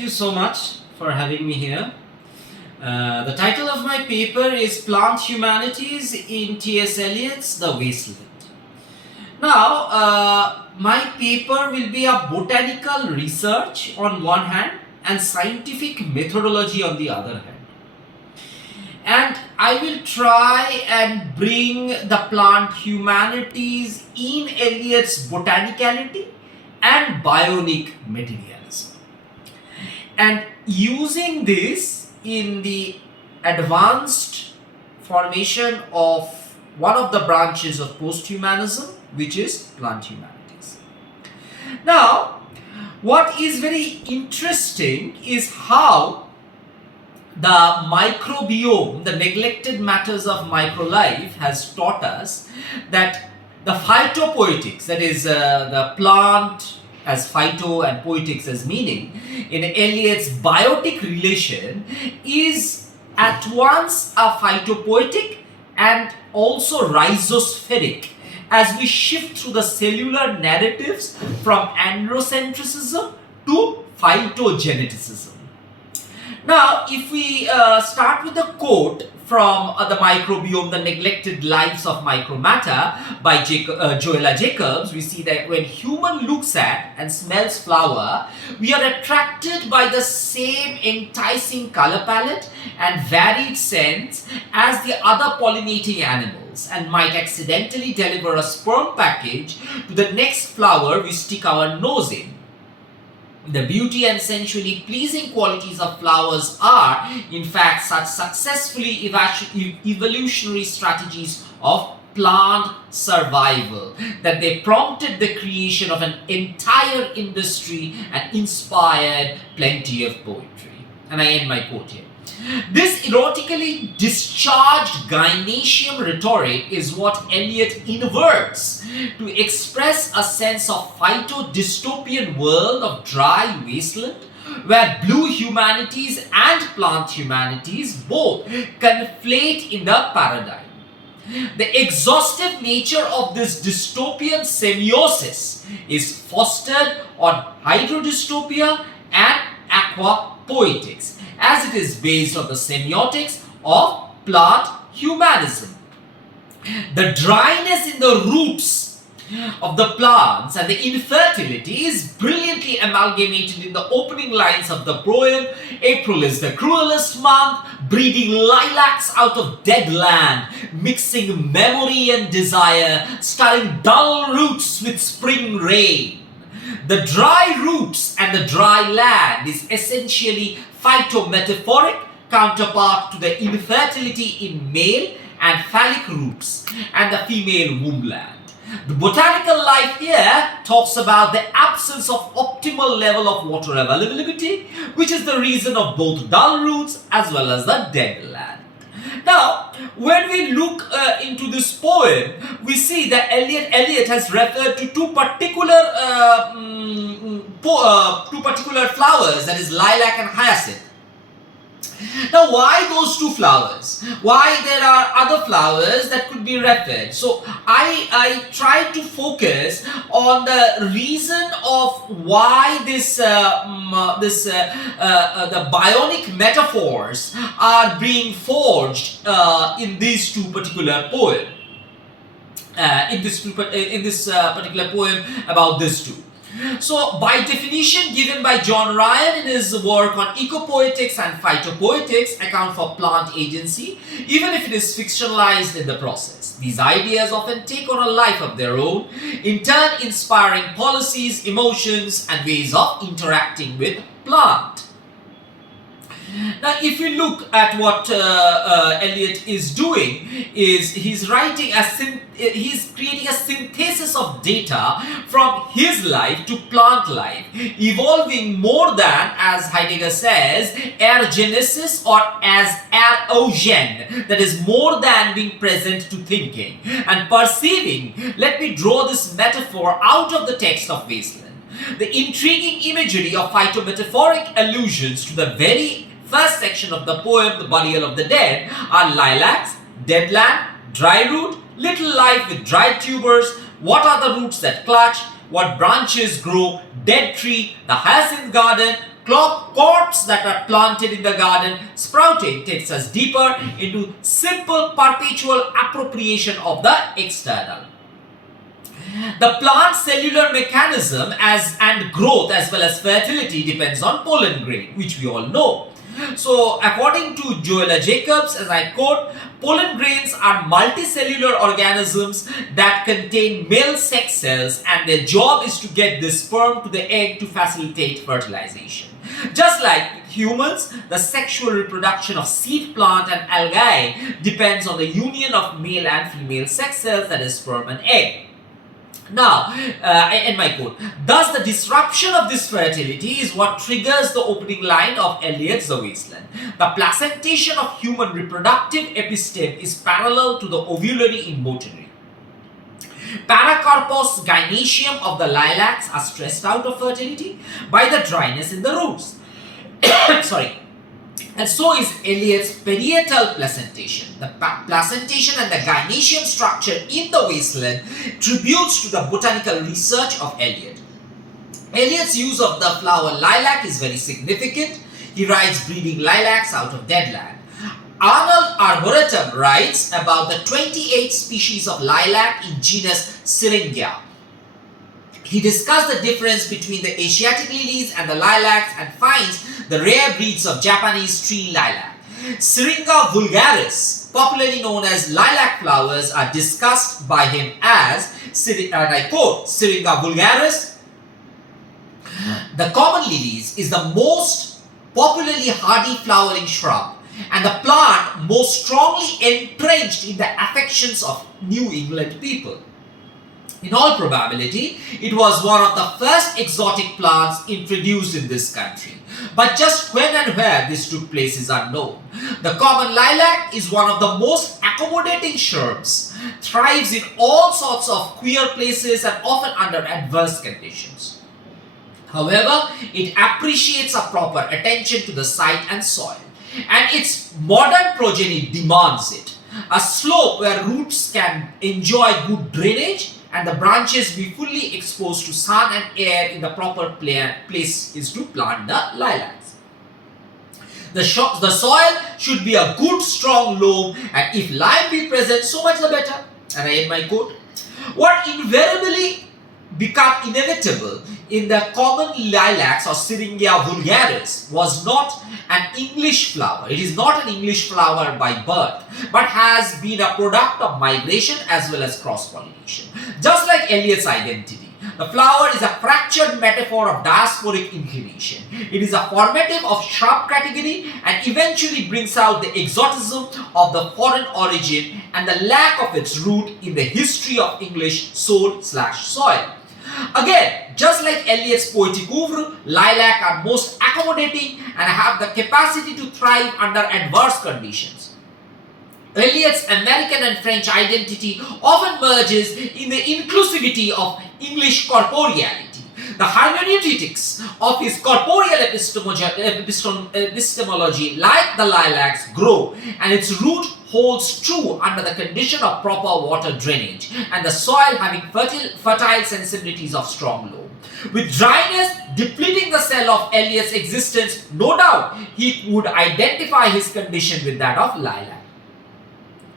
Thank you so much for having me here. The title of my paper is Plant Humanities in T.S. Eliot's The Wasteland. Now, my paper will be a botanical research on one hand and scientific methodology on the other hand. And I will try and bring the plant humanities in Eliot's botanicality and bionic materialism. And using this in the advanced formation of one of the branches of post-humanism, which is plant humanities. Now, what is very interesting is how the microbiome, the neglected matters of microlife, has taught us that the phytopoetics, that is the plant as phyto and poetics as meaning, in Eliot's biotic relation is at once a phytopoetic and also rhizospheric as we shift through the cellular narratives from androcentrism to phytogeneticism. Now, if we start with a quote from The Microbiome, The Neglected Lives of Micromatter by Joella Jacobs, we see that when human looks at and smells flower, we are attracted by the same enticing color palette and varied scents as the other pollinating animals and might accidentally deliver a sperm package to the next flower we stick our nose in. The beauty and sensually pleasing qualities of flowers are, in fact, such successfully evolutionary strategies of plant survival that they prompted the creation of an entire industry and inspired plenty of poetry. And I end my quote here. This erotically discharged gynaecium rhetoric is what Eliot inverts to express a sense of phyto-dystopian world of dry wasteland where blue humanities and plant humanities both conflate in the paradigm. The exhaustive nature of this dystopian semiosis is fostered on hydrodystopia and aquapoetics, as it is based on the semiotics of plant humanism. The dryness in the roots of the plants and the infertility is brilliantly amalgamated in the opening lines of the poem. April is the cruelest month, breeding lilacs out of dead land, mixing memory and desire, starring dull roots with spring rain. The dry roots and the dry land is essentially phytometaphoric counterpart to the infertility in male and phallic roots and the female wombland. The botanical life here talks about the absence of optimal level of water availability, which is the reason of both dull roots as well as the dead land. Now, when we look into this poem, we see that Eliot has referred to two particular flowers, that is lilac and hyacinth. Now, why those two flowers? Why there are other flowers that could be referred? So, I try to focus on the reason of why the bionic metaphors are being forged in these two particular poems. In this particular poem about these two. So, by definition given by John Ryan in his work on ecopoetics and phytopoetics, account for plant agency, even if it is fictionalized in the process. These ideas often take on a life of their own, in turn inspiring policies, emotions, and ways of interacting with plant. Now, if you look at what Eliot is doing, is he's creating a synthesis of data from his life to plant life, evolving more than, as Heidegger says, ergenesis or as erogen, that is more than being present to thinking and perceiving. Let me draw this metaphor out of the text of Wasteland. The intriguing imagery of phytometaphoric allusions to the very first section of the poem, The Burial of the Dead, are lilacs, dead land, dry root, little life with dried tubers, what are the roots that clutch, what branches grow, dead tree, the hyacinth garden, crops that are planted in the garden sprouting takes us deeper into simple perpetual appropriation of the external. The plant's cellular mechanism and growth as well as fertility depends on pollen grain, which we all know. So, according to Joella Jacobs, as I quote, pollen grains are multicellular organisms that contain male sex cells, and their job is to get the sperm to the egg to facilitate fertilization. Just like humans, the sexual reproduction of seed plant and algae depends on the union of male and female sex cells, that is sperm and egg. Now, end my quote. Thus, the disruption of this fertility is what triggers the opening line of Eliot's The Wasteland. The placentation of human reproductive episteme is parallel to the ovulatory in Botany. Paracarpos gynaecium of the lilacs are stressed out of fertility by the dryness in the roots. Sorry. And so is Eliot's parietal placentation. The placentation and the gynaecium structure in the wasteland tributes to the botanical research of Eliot. Eliot's use of the flower lilac is very significant. He writes breeding lilacs out of dead land. Arnold Arboretum writes about the 28 species of lilac in genus Syringa. He discussed the difference between the Asiatic lilies and the lilacs and finds the rare breeds of Japanese tree lilac. Syringa vulgaris, popularly known as lilac flowers, are discussed by him as, and I quote, Syringa vulgaris. The common lilies is the most popularly hardy flowering shrub, and the plant most strongly entrenched in the affections of New England people. In all probability, it was one of the first exotic plants introduced in this country. But just when and where this took place is unknown. The common lilac is one of the most accommodating shrubs, thrives in all sorts of queer places and often under adverse conditions. However, it appreciates a proper attention to the site and soil, and its modern progeny demands it. A slope where roots can enjoy good drainage and the branches be fully exposed to sun and air in the proper place is to plant the lilacs. The soil should be a good strong loam, and if lime be present, so much the better. And I end my quote. What invariably become inevitable in the common lilacs or Syringa vulgaris was not an English flower. It is not an English flower by birth, but has been a product of migration as well as cross-pollination. Just like Eliot's identity, the flower is a fractured metaphor of diasporic inclination. It is a formative of shrub category and eventually brings out the exotism of the foreign origin and the lack of its root in the history of English soul/soil. Again, just like Eliot's poetic oeuvre, lilac are most accommodating and have the capacity to thrive under adverse conditions. Eliot's American and French identity often merges in the inclusivity of English corporeality. The hermeneutics of his corporeal epistemology, like the lilacs, grow, and its root holds true under the condition of proper water drainage and the soil having fertile sensibilities of strong loam. With dryness depleting the cell of Eliot's existence, no doubt he would identify his condition with that of lilac.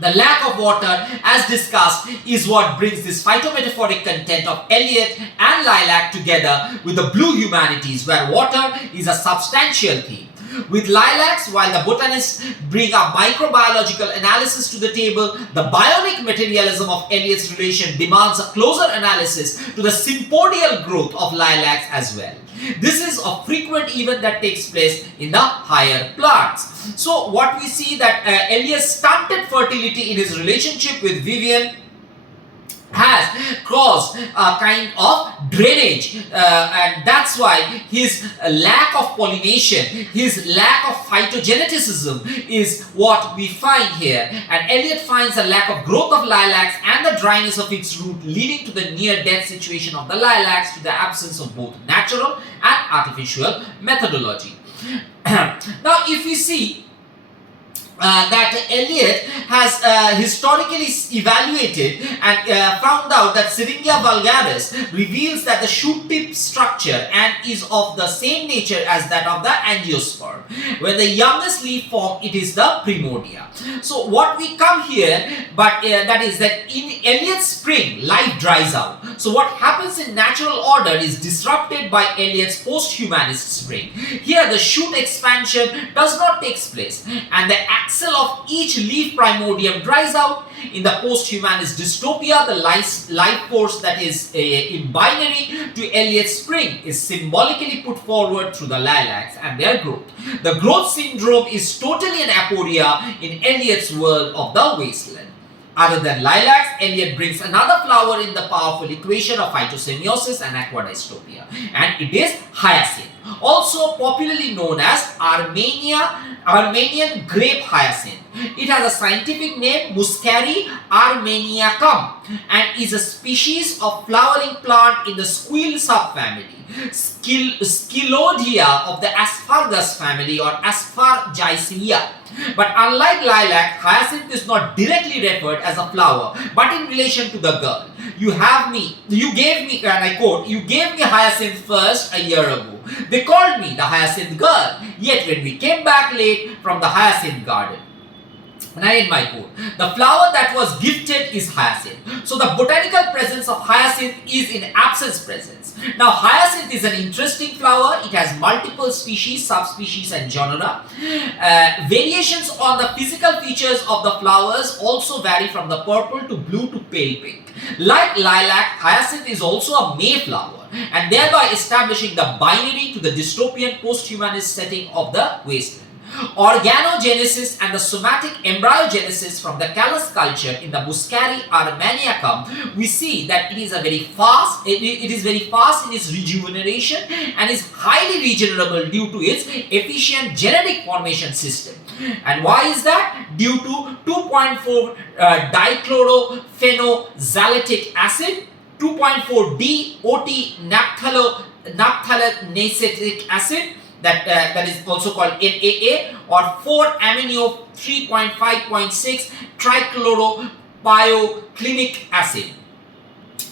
The lack of water, as discussed, is what brings this phytometaphoric content of Eliot and lilac together with the blue humanities, where water is a substantial theme. With lilacs, while the botanists bring a microbiological analysis to the table, the bionic materialism of Eliot's relation demands a closer analysis to the sympodial growth of lilacs as well. This is a frequent event that takes place in the higher plants. So what we see that Eliot's stunted fertility in his relationship with Vivian has caused a kind of drainage, and that's why his lack of pollination, his lack of phytogeneticism is what we find here. And Eliot finds a lack of growth of lilacs and the dryness of its root leading to the near-death situation of the lilacs, to the absence of both natural and artificial methodology. Now if we see that Eliot has historically evaluated and found out that Syringa vulgaris reveals that the shoot tip structure and is of the same nature as that of the angiosperm. When the youngest leaf form, it is the primordia. So what we come here, but that is that in Eliot's spring, life dries out. So what happens in natural order is disrupted by Eliot's post-humanist spring. Here the shoot expansion does not take place, and the axil of each leaf primordium dries out. In the post-humanist dystopia, the life force that is in binary to Eliot's spring is symbolically put forward through the lilacs and their growth. The growth syndrome is totally an aporia in Eliot's world of the wasteland. Other than lilacs, Eliot brings another flower in the powerful equation of phytosemiosis and aquadystopia, and it is hyacinth, also popularly known as Armenian grape hyacinth. It has a scientific name Muscari armeniacum and is a species of flowering plant in the squil subfamily, Scylodia of the asparagus family or Asparagicea. But unlike lilac, hyacinth is not directly referred as a flower, but in relation to the girl. You gave me, and I quote, you gave me hyacinth first a year ago. They called me the hyacinth girl. Yet when we came back late from the hyacinth garden, and I end my quote, the flower that was gifted is hyacinth. So the botanical presence of hyacinth is in absence presence. Now hyacinth is an interesting flower. It has multiple species, subspecies and genera. Variations on the physical features of the flowers also vary from the purple to blue to pale pink. Like lilac, hyacinth is also a mayflower, and thereby establishing the binary to the dystopian post-humanist setting of the wasteland. Organogenesis and the somatic embryogenesis from the callus culture in the Muscari armeniacum, we see that it is very fast in its rejuvenation and is highly regenerable due to its efficient genetic formation system. And why is that? Due to 2.4 dichlorophenoxylatic acid, 2.4 DOT naphthalanacetic acid, that is also called NAA, or 4-amino 3.5.6 trichloropioclinic acid.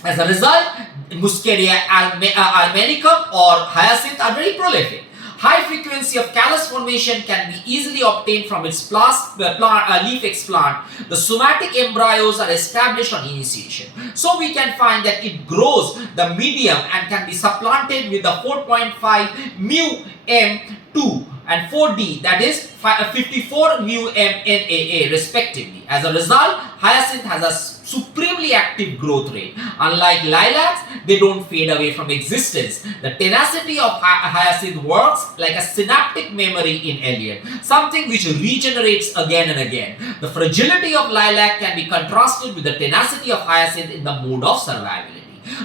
As a result, Muscaria armenicum or hyacinth are very prolific. High frequency of callus formation can be easily obtained from its leaf explant. The somatic embryos are established on initiation. So we can find that it grows the medium and can be supplanted with the 4.5 mu M2 and 4D, that is 54 mu M NAA respectively. As a result, hyacinth has a supremely active growth rate. Unlike lilacs, they don't fade away from existence. The tenacity of hyacinth works like a synaptic memory in Eliot, something which regenerates again and again. The fragility of lilac can be contrasted with the tenacity of hyacinth in the mode of survivability.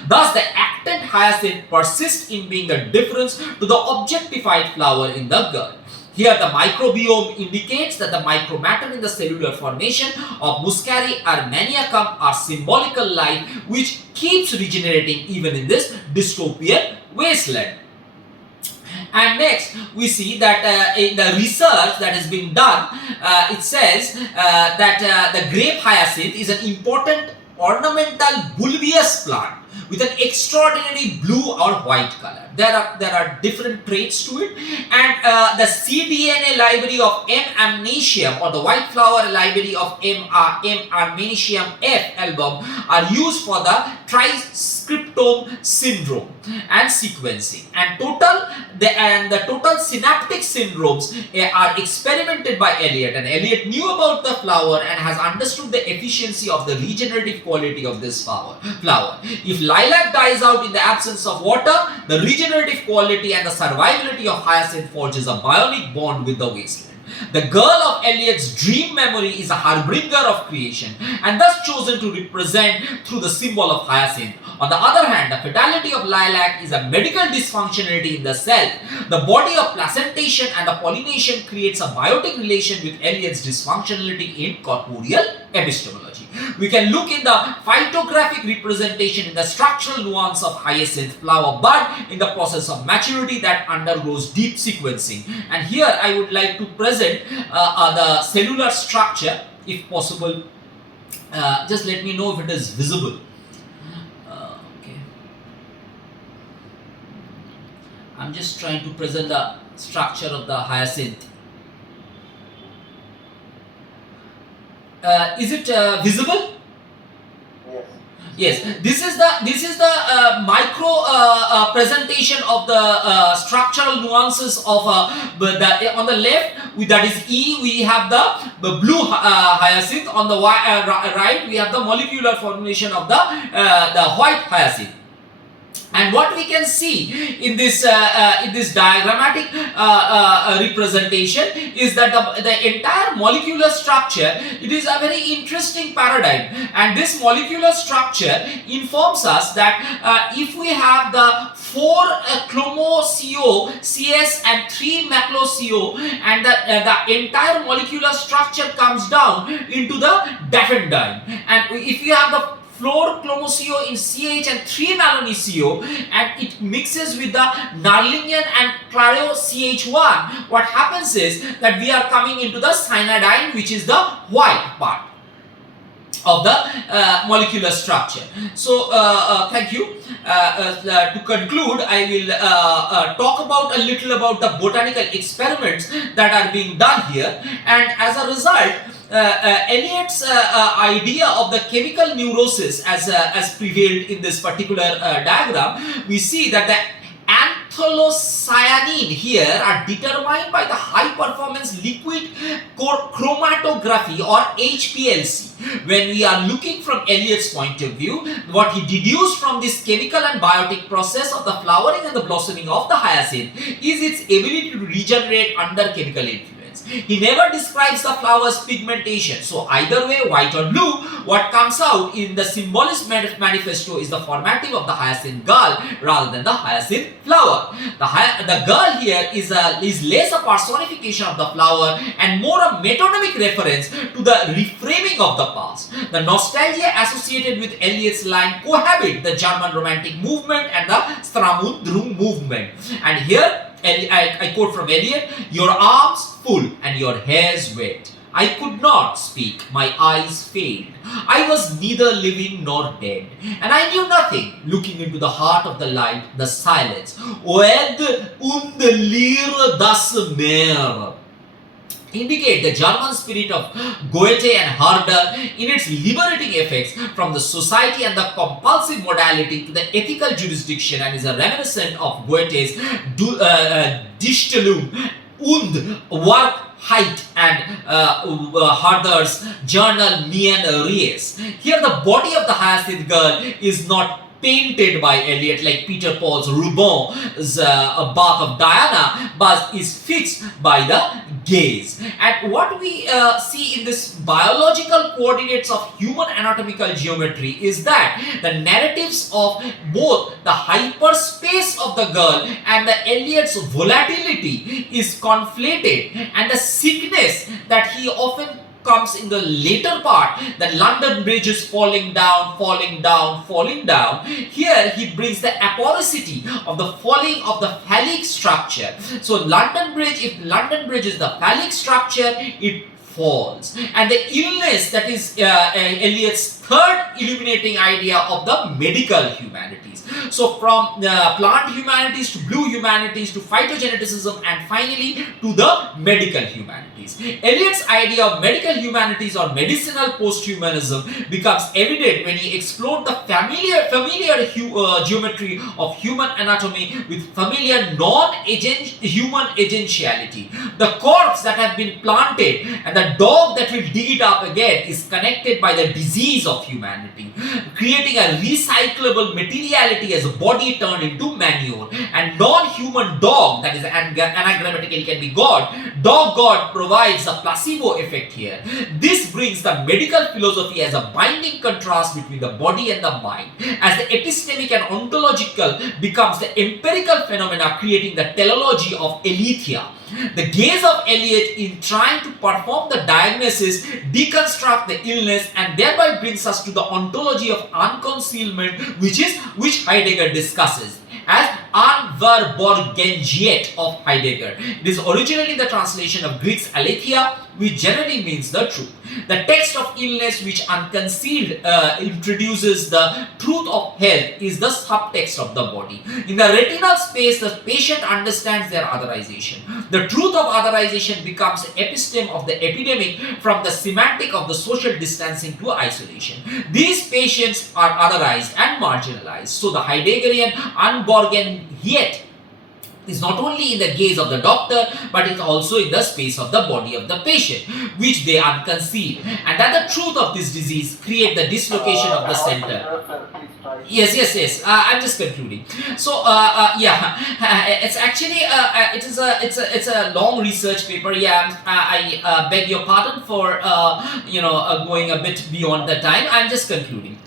Thus, the actant hyacinth persists in being the difference to the objectified flower in the girl. Here the microbiome indicates that the micromatter in the cellular formation of Muscari armeniacum are symbolical life which keeps regenerating even in this dystopian wasteland. And next, we see that in the research that has been done, it says that the grape hyacinth is an important ornamental bulbous plant with an extraordinary blue or white color. There are different traits to it, and the cDNA library of M. amnesium or the white flower library of M. armeniaceum F album are used for the transcriptome syndrome and sequencing. And the total synaptic syndromes are experimented by Eliot, and Eliot knew about the flower and has understood the efficiency of the regenerative quality of this flower. If lilac dies out in the absence of water, the regenerative quality and the survivability of hyacinth forges a bionic bond with the wasteland. The girl of Eliot's dream memory is a harbinger of creation and thus chosen to represent through the symbol of hyacinth. On the other hand, the fatality of lilac is a medical dysfunctionality in the cell. The body of placentation and the pollination creates a biotic relation with Eliot's dysfunctionality in corporeal epistemology. We can look in the phytographic representation in the structural nuance of hyacinth flower bud in the process of maturity that undergoes deep sequencing. And here I would like to present the cellular structure, if possible. Just let me know if it is visible. Okay. I'm just trying to present the structure of the hyacinth. Is it visible? Yes, this is the micro presentation of the structural nuances of on the left, that is E, we have the blue hyacinth. On the right, we have the molecular formation of the white hyacinth. And what we can see in this diagrammatic representation is that the entire molecular structure, it is a very interesting paradigm, and this molecular structure informs us that if we have the 4 chromo-CO, CS and 3 macro-CO, and the entire molecular structure comes down into the daffodil. And if you have the 4 chromo-CO in CH and 3 malony-CO, and it mixes with the Narlingian and Clario-CH1, what happens is that we are coming into the cyanidine, which is the white part of the molecular structure. So thank you. To conclude, I will talk about a little about the botanical experiments that are being done here, and as a result, Eliot's idea of the chemical neurosis as prevailed in this particular diagram, we see that the anthocyanin here are determined by the high performance liquid chromatography, or HPLC. When we are looking from Eliot's point of view, what he deduced from this chemical and biotic process of the flowering and the blossoming of the hyacinth is its ability to regenerate under chemical influence. He never describes the flower's pigmentation. So either way, white or blue, what comes out in the symbolist manifesto is the formatting of the hyacinth girl rather than the hyacinth flower. The girl here is less a personification of the flower and more a metonymic reference to the reframing of the past. The nostalgia associated with Eliot's line cohabit the German Romantic movement and the Stramundrum movement. And here I quote from Eliot, "Your arms full and your hairs wet. I could not speak, my eyes failed. I was neither living nor dead, and I knew nothing. Looking into the heart of the light, the silence. Oed und Leere das Meer." Indicate the German spirit of Goethe and Herder in its liberating effects from the society and the compulsive modality to the ethical jurisdiction, and is a reminiscent of Goethe's Dichtelung und Wahrheit and Herder's journal Mien Ries. Here the body of the hyacinth girl is not painted by Eliot like Peter Paul's Rubens' Bath of Diana, but is fixed by the gaze. And what we see in this biological coordinates of human anatomical geometry is that the narratives of both the hyperspace of the girl and the Eliot's volatility is conflated, and the sickness that he often comes in the later part, that London Bridge is falling down, falling down, falling down. Here he brings the aporicity of the falling of the phallic structure. So London Bridge, if London Bridge is the phallic structure, it falls. And the illness, that is Eliot's third illuminating idea of the medical humanities. So from plant humanities to blue humanities to phytogeneticism, and finally to the medical humanities. Eliot's idea of medical humanities or medicinal posthumanism becomes evident when he explored the familiar geometry of human anatomy with familiar non-human agentiality. The corpse that has been planted and the dog that will dig it up again is connected by the disease of humanity. creating a recyclable materiality as a body turned into manure. And non-human dog, that is anagrammatically can be God, dog God provides a placebo effect here. This brings the medical philosophy as a binding contrast between the body and the mind, as the epistemic and ontological becomes the empirical phenomena, creating the teleology of Aletheia. The gaze of Eliot in trying to perform the diagnosis, deconstruct the illness, and thereby brings us to the ontology of unconcealment, which Heidegger discusses as Unverborgenheit of Heidegger. It is originally the translation of Greek's aletheia, which generally means the truth. The text of illness, which unconcealed introduces the truth of health, is the subtext of the body. In the retinal space, the patient understands their otherization. The truth of otherization becomes the episteme of the epidemic, from the semantic of the social distancing to isolation. These patients are otherized and marginalized. So the Heideggerian Unborgenheit is not only in the gaze of the doctor, but it's also in the space of the body of the patient, which they unconceal. And that the truth of this disease create the dislocation of the center. Yes. I'm just concluding. So, it's actually it's a long research paper. I beg your pardon for going a bit beyond the time. I'm just concluding.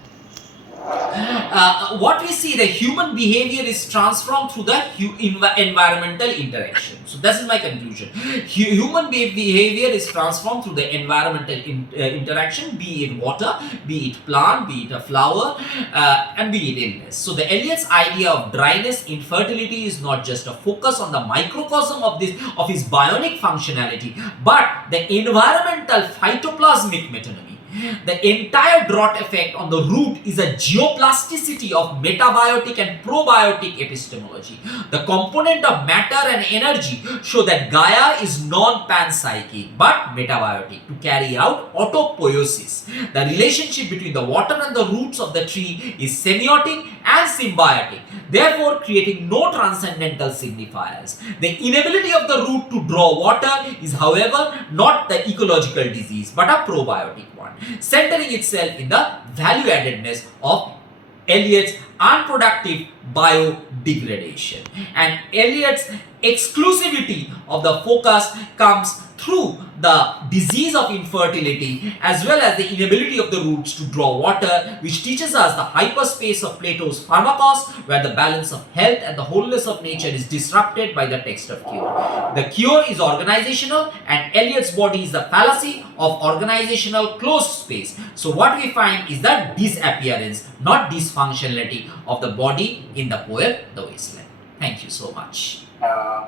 What we see, the human behavior is transformed through the environmental interaction. So this is my conclusion. Human behavior is transformed through the environmental interaction, be it water, be it plant, be it a flower, and be it illness. So the Eliot's idea of dryness, infertility is not just a focus on the microcosm of his bionic functionality, but the environmental phytoplasmic metonymy. The entire drought effect on the root is a geoplasticity of metabiotic and probiotic epistemology. The component of matter and energy show that Gaia is non-panpsychic but metabiotic to carry out autopoiesis. The relationship between the water and the roots of the tree is semiotic and symbiotic, therefore creating no transcendental signifiers. The inability of the root to draw water is, however, not the ecological disease but a probiotic one, centering itself in the value-addedness of Eliot's unproductive biodegradation. And Eliot's exclusivity of the focus comes through the disease of infertility as well as the inability of the roots to draw water, which teaches us the hyperspace of Plato's Pharmakos, where the balance of health and the wholeness of nature is disrupted by the text of cure. The cure is organizational, and Eliot's body is the fallacy of organizational closed space. So what we find is the disappearance, not dysfunctionality, of the body in the poem The Wasteland. Thank you so much.